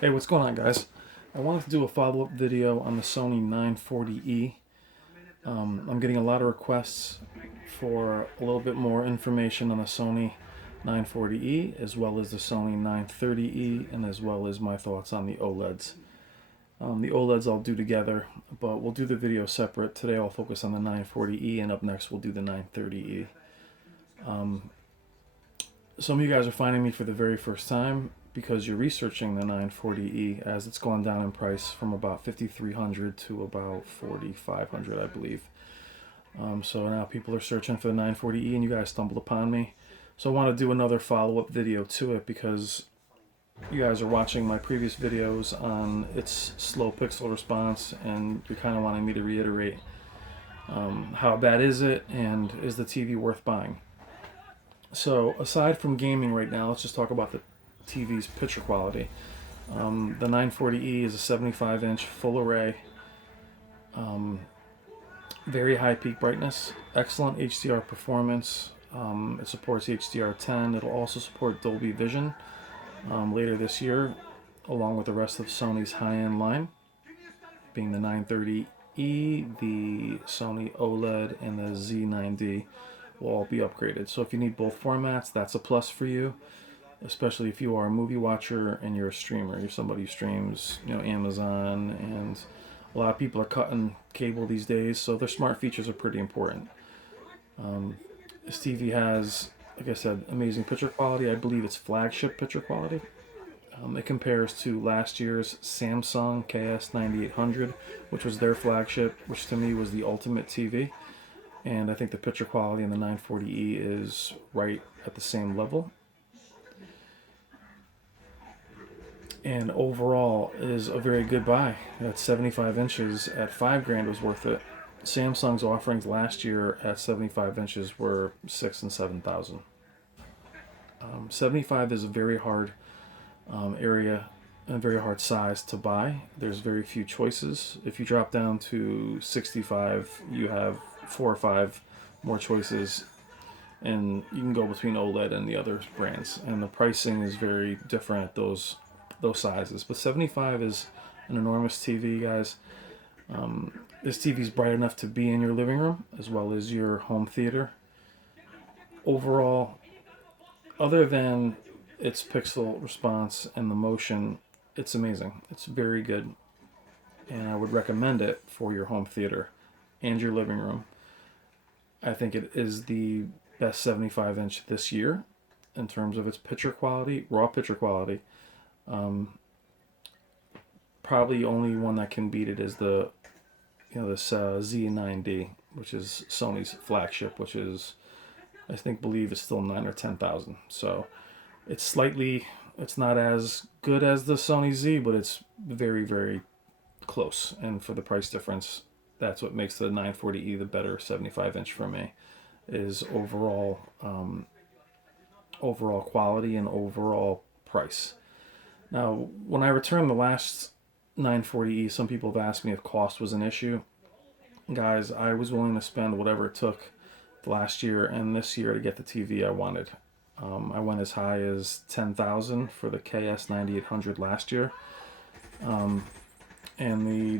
Hey, what's going on, guys? I wanted to do a follow-up video on the Sony 940E. I'm getting a lot of requests for a little bit more information on the Sony 940E, as well as the Sony 930E, and as well as my thoughts on the OLEDs. The OLEDs I'll do together, but we'll do the video separate. Today I'll focus on the 940E, and up next we'll do the 930E. Some of you guys are finding me for the very first time because you're researching the 940E, as it's gone down in price from about $5,300 to about $4,500, I believe. So now people are searching for the 940E, and you guys stumbled upon me. So I want to do another follow-up video to it because you guys are watching my previous videos on its slow pixel response, and you're kind of wanting me to reiterate how bad is it, and is the TV worth buying. So aside from gaming right now, let's just talk about the TV's picture quality. The 940E is a 75-inch full array, very high peak brightness, excellent HDR performance. It supports HDR10. It'll also support Dolby Vision later this year, along with the rest of Sony's high-end line, being the 930E, the Sony OLED, and the Z9D will all be upgraded. So if you need both formats, that's a plus for you, especially if you are a movie watcher and you're a streamer. You're somebody who streams, Amazon, and a lot of people are cutting cable these days, so their smart features are pretty important. This TV has, like I said, amazing picture quality. I believe it's flagship picture quality. It compares to last year's Samsung KS9800, which was their flagship, which to me was the ultimate TV. And I think the picture quality in the 940E is right at the same level. And overall is a very good buy. At 75 inches at $5,000 was worth it. Samsung's offerings last year at 75 inches were $6,000 and $7,000. 75 is a very hard area and very hard size to buy. There's very few choices. If you drop down to 65, you have 4 or 5 more choices, and you can go between OLED and the other brands, and the pricing is very different at those sizes. But 75 is an enormous TV, guys. This TV is bright enough to be in your living room as well as your home theater. Overall, other than its pixel response and the motion, it's amazing. It's very good, and I would recommend it for your home theater and your living room. I think it is the best 75-inch this year in terms of its picture quality, raw picture quality. Probably only one that can beat it is the this Z9D, which is Sony's flagship, which is, I believe it's still 9 or 10,000. So it's not as good as the Sony Z, but it's very, very close. And for the price difference, that's what makes the 940E the better 75-inch for me, is overall quality and overall price. Now, when I returned the last 940E, some people have asked me if cost was an issue. Guys, I was willing to spend whatever it took last year and this year to get the TV I wanted. I went as high as $10,000 for the KS9800 last year, and the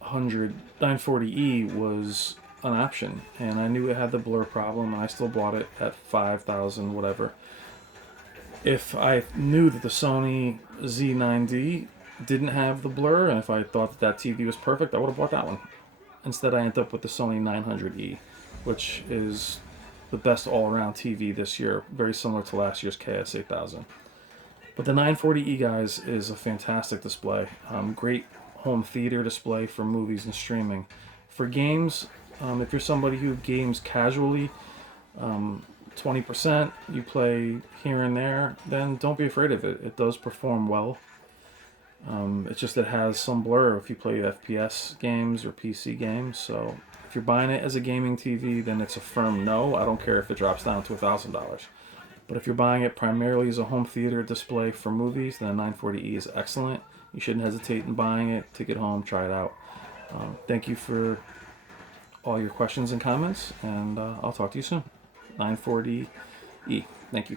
940E was an option, and I knew it had the blur problem, and I still bought it at $5,000, whatever. If I knew that the Sony Z9D didn't have the blur, and if I thought that TV was perfect, I would have bought that one. Instead, I ended up with the Sony 900E, which is the best all-around TV this year, very similar to last year's KS8000. But the 940E, guys, is a fantastic display. Great home theater display for movies and streaming. For games, if you're somebody who games casually, 20%, you play here and there, then don't be afraid of it. It does perform well. It's just it has some blur if you play FPS games or PC games. So if you're buying it as a gaming TV, then it's a firm no. I don't care if it drops down to $1,000. But if you're buying it primarily as a home theater display for movies, then 940E is excellent. You shouldn't hesitate in buying it. Take it home, try it out. Thank you for all your questions and comments, and I'll talk to you soon. 940E. Thank you.